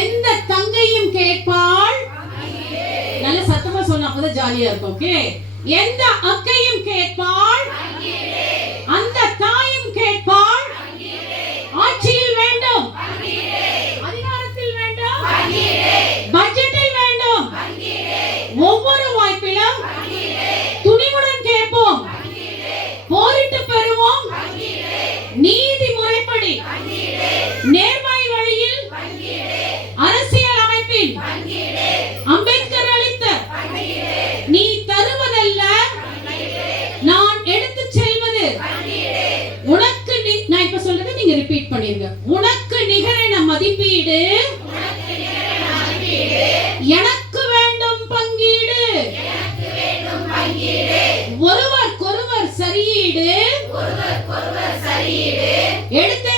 எந்த தங்கையும் கேட்பாள். நல்ல சத்தமா சொன்னா அப்பதான் ஜாலியா இருக்கும். ஓகே, எந்த அக்கையும் கேட்பாள், அந்த தாயும் கேட்பாள். ஆட்சியில் வேண்டும், அதிகாரத்தில் வேண்டும், பட்ஜெட்டில் வேண்டும், ஒவ்வொரு வாய்ப்பிலும் துணிவுடன் கேட்போம், போரிட்டு பெறுவோம். நீதி முறைப்படி நேர்மை வழியில் அரசியல் அமைப்பில் அம்பேத்கர் அளித்த நீ தருவதல்ல நான் எடுத்து செல்வது உனக்கு. நான் இப்ப சொல்றது நீங்க ரிப்பீட் பண்ணிருங்க. உனக்கு நிகரென மதிப்பீடு, எனக்கு வேண்டும் பங்கீடு, ஒருவருக்கொருவர் சரியீடு, எடுத்த